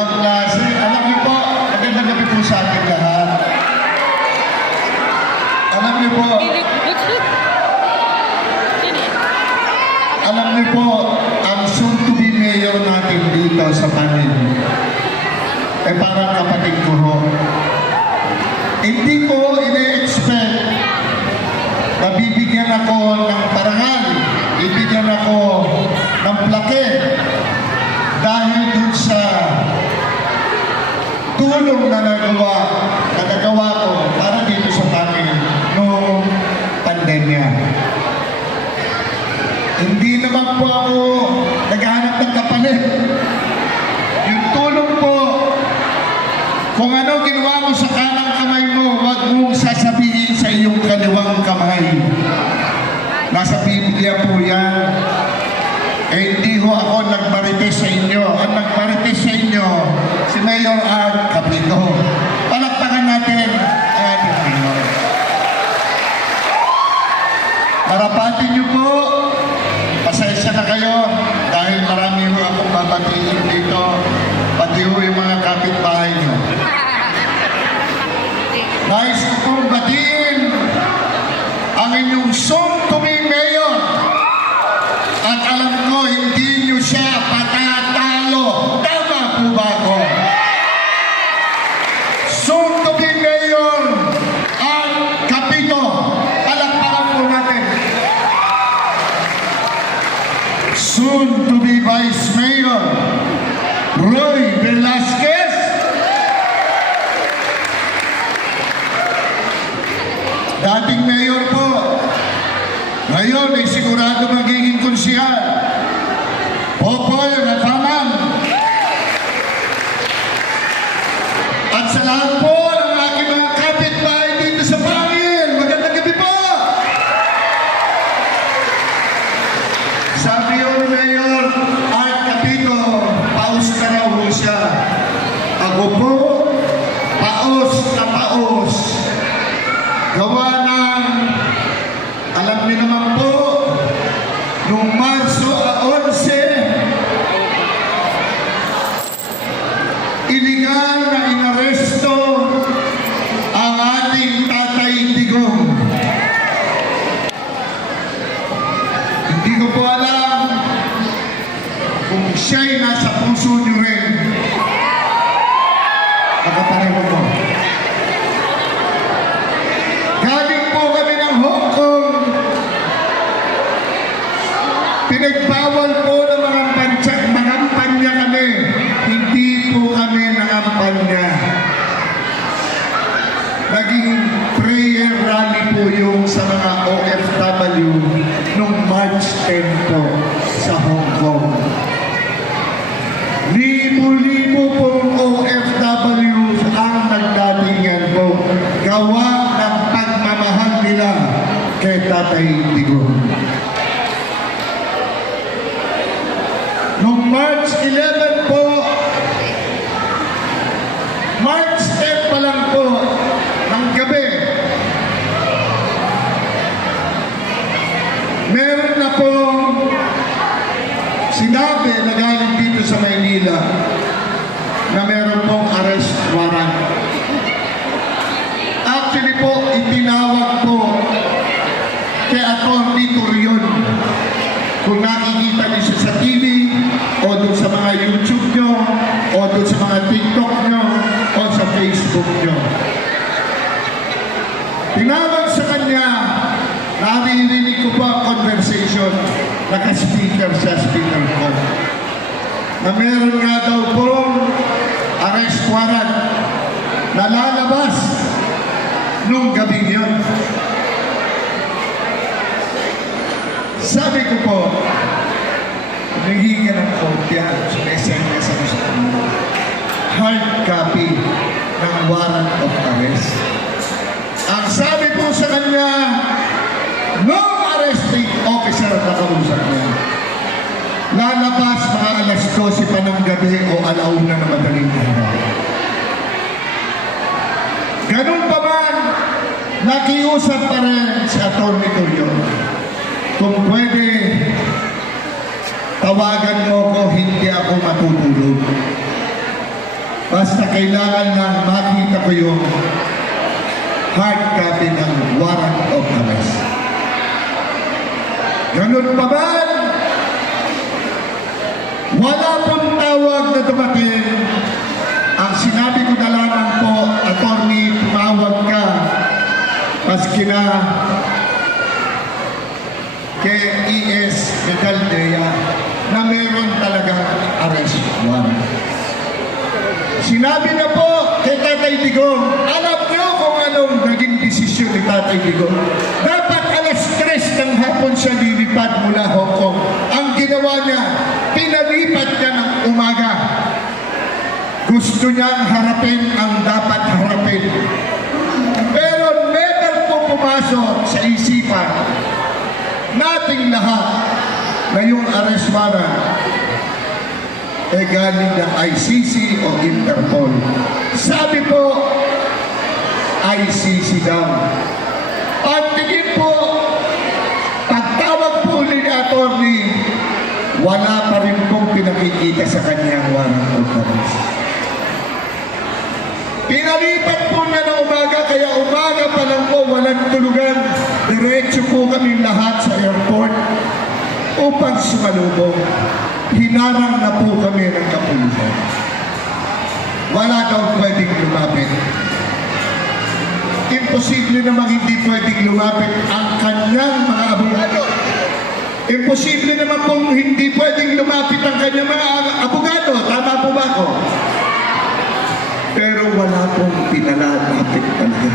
Ibang klase. Alam niyo po, magandang gabi po sa ating lahat. Alam niyo po, ang soon-to-be mayor natin dito sa Panin, parang kapatid ko ho. Hindi ko ine-expect na bibigyan ako ng parangal, ibigyan ako ng plake dahil dun sa tulong na nagawa ko para dito sa Panin noong pandemya. Hindi naman po ako naghahanap ng kapalit. Yung tulong po, kung ano ginawa mo sa kanang kamay mo, huwag mong sasabihin sa iyong kaliwang kamay. Nasa Biblia po yan. Hindi ho ako nagmarites sa inyo. Ang nagmarites sa inyo, si Mayor Art Capito. Palakpakan natin ang ating Mayor. Parapatin niyo po. Pasensya na kayo dahil marami ho akong babatiin dito, pati ho yung mga kapitbahay nyo. Nais ko pong batiin ang inyong soon-to-be mayor at alam ko hindi nyo siya patatalo. Tama po ba ako? Soon-to-be mayor at Capito. Palakpakan po natin. Soon to be Vice Mayor, Roy Velasquez. Dating mayor po. Ngayon ay sigurado magiging konsihal. Popoy Rafaman. At sa lahat po ng aking mga kapitbahay dito sa Pangil, magandang gabi po. Sabi yung Mayor Art Capito, paus na raw ho siya. Ako po, paus na paus. Gawa ng, alam niyo naman po, noong Marso 11, iligal na inaresto ang ating Tatay Digong. Hindi ko po alam kung siya'y nasa puso niyo rin. Pagkapareho mo. Galing po kami ng Hong Kong. Pinagbawal po ng mga mangampanya kami. Hindi po kami nangampanya. Naging prayer rally po yung sa mga OFW nung March 10 po sa Hong Kong. Libo-libo pong OFW ang nagdatingan po. Gawa ng pagmamahal nila kay Tatay Digong. Nung March 11 po, March 10 pa lang po, ng gabi, meron na pong sinabi na galing dito sa Maynila na meron pong arrest warrant. Actually po, itinawag po kay Atty. Torion. Kung nakikita niyo siya sa TV, o doon sa mga YouTube nyo, o doon sa mga TikTok nyo, o sa Facebook nyo. Tinawag sa kanya, naririnig ko po ang conversation, naka-speaker sa speaker ko, na meron nga daw pong arrest warrant na lalabas nung gabing yun. Sabi ko po, naghihinga ng kopya, sumesenya sa gusto ko, hard copy ng warrant of arrest. Ang sabi po sa kanya, no arresting officer na kausap niya. Lalabas mga alas 12 pa ng gabi o alauna na madaling araw. Ganun pa man, nakiusap pa rin si Atty. Torion. Kung pwede, tawagan mo ko, hindi ako matutulog. Basta kailangan lang makita ko yung hard copy ng warrant of arrest. Ganun pa man, wala pong tawag na dumating. Ang sinabi ko na lamang po, attorney, tumawag ka maski na kay ES Medaldea na meron talagang arrest warrant. Sinabi na po kay Tatay Digong, alam niyo kung anong naging desisyon ni Tatay Digong. Dapat alas 3 ng hapon siya lilipat mula Hong Kong. Ang ginawa niya, pinalipat niya ng umaga. Gusto niyang harapin ang dapat harapin. Pero never po pumasok sa isipan nating lahat na yung arrest warrant galing ng ICC o Interpol. Sabi po, ICC daw. At tingin po, pagtawag po ni attorney, wala pa rin pong pinakikita sa kanyang warrant of arrest. Pinalipat po niya ng umaga, kaya umaga pa lang po, walang tulugan. Diretso po kami lahat sa airport upang sumalubong. Hinarang na po kami ng kapulisan. Wala daw pwedeng lumapit. Imposible namang hindi pwedeng lumapit ang kanyang mga abogado. Imposible naman pong hindi pwedeng lumapit ang kanyang mga abogado. Tama po ba ako? Pero wala pong pinalalapit talaga.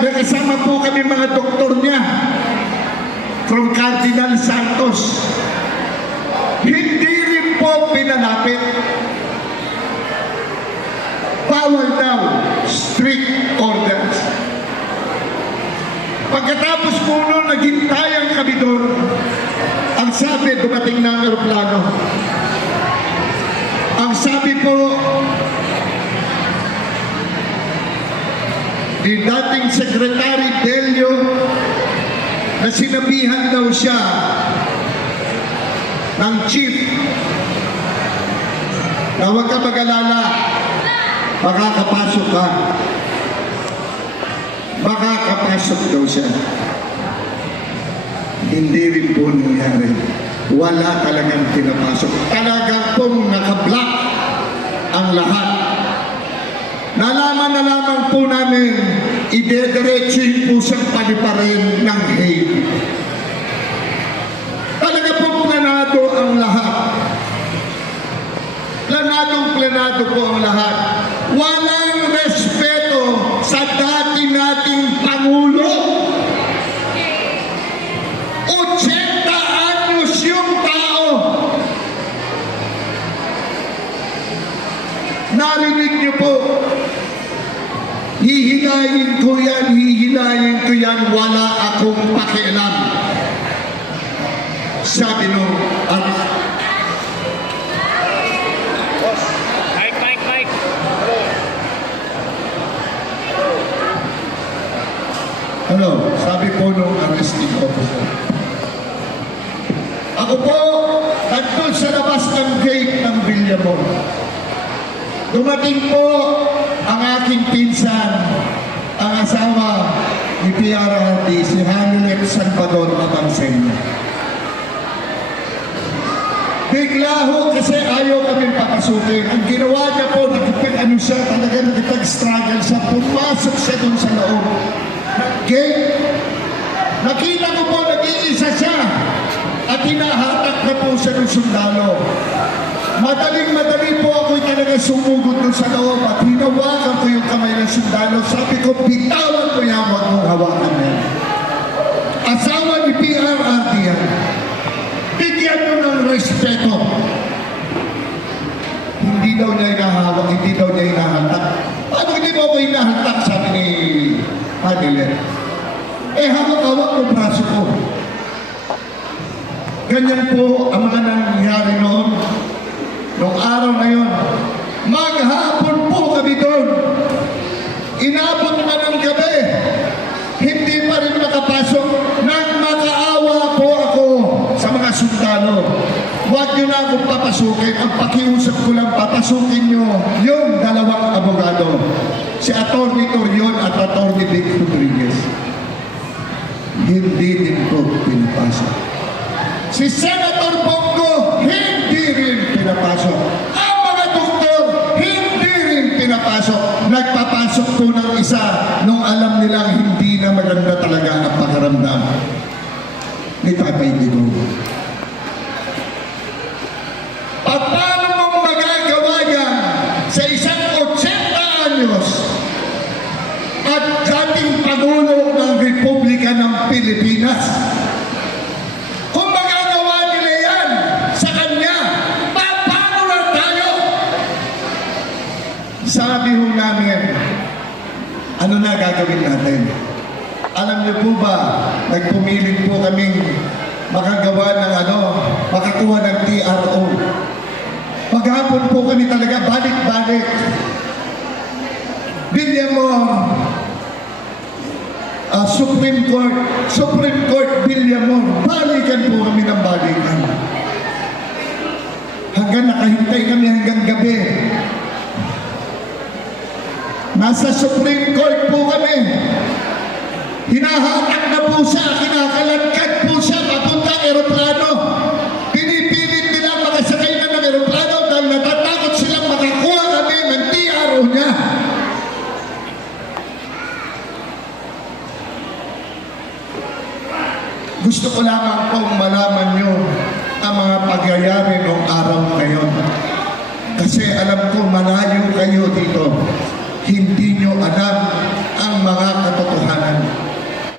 May kasama po kami mga doktor niya from Cardinal Santos. Hindi rin po pinalapit. Bawal daw. Strict orders. Pagkatapos po nun, naghintayan kami doon. Ang sabi, dumating na ang aeroplano. Ang sabi po, ni dating Secretary Delio, na sinabihan daw siya ng chief na huwag ka mag-alala, makakapasok ka. Makakapasok daw siya. Hindi rin po nangyari. Wala talagang pinapasok. Talagang pong nakablock ang lahat. Nalaman na lamang po namin, idediretsuin po siyang paliparin ng Hague. Talaga pong planado ang lahat. Planado po ang lahat. Walang respeto sa dati nating Pangulo. 80 anyos yung tao. Narinig niyo po, hihilayin ko yan, wala akong pakialam. Sabi nung Mike. Hello, sabi po nung arresting officer. Ako po, nandun sa labas ng gate ng Villamor. Dumating po ang aking pinsan, ang asawa ni PRRD, si Hanilet Salvador Matanseño. Bigla ho kasi ayaw kami papasukin. Ang ginawa niya po, nakipag-struggle siya, pumasok siya dun sa loob ng gate. Nakita ko po, nag-iisa siya at hinahatak na po siya ng sundalo. Madaling po ako'y talaga sumugod doon sa loob at hinawakan ko yung kamay ng sundalo. Sabi ko, bitawan ko yan, huwag mong hawakan yan. Asawa ni PRRD yan. Bigyan mo ng respeto. Hindi daw niya hinahawak, hindi daw niya hinahantak. Paano hindi mo ako hinahantak, sabi ni Hanilet? Hawak-hawak mo braso ko. Ganyan po ang mga nangyari noon. Noong araw na yun, maghapon po kami doon. Inabot naman ng gabi. Hindi pa rin makapasok. Nang makaawa po ako sa mga sundalo. Huwag nyo na akong papasukin. Ang pakiusap ko lang, papasukin nyo yung dalawang abogado. Si Atty. Torion at Atty. Vic Rodriguez. Hindi din ko pinapasok. Si Senator Bongo, hindi rin pinapasok. Ang mga doktor, hindi rin pinapasok. Nagpapasok po ng isa nung alam nilang hindi na maganda talaga ang pakaramdam ni Tatay Digong. Paano mong magagawa yan sa isang 80 anyos at dating Pangulo ng Republika ng Pilipinas? Kung magagawa nila yan sa kanya, paano lang tayo? Sabi ho namin, ano na gagawin natin? Alam niyo po ba, nagpumilit po kaming makagawa ng makakuha ng TRO. Maghapon po kami talaga, balik-balik. Villamor, Supreme Court, Villamor, balikan po kami ng balikan. Hanggang nakahintay kami hanggang gabi. Nasa Supreme Court po kami. Hinahatak na po siya, kinakalagkad po siya, papunta aeroplano. Pinipilit nilang makasakay na ng aeroplano dahil natatakot silang makakuha kami ng TRO niya. Gusto ko lamang pong malaman nyo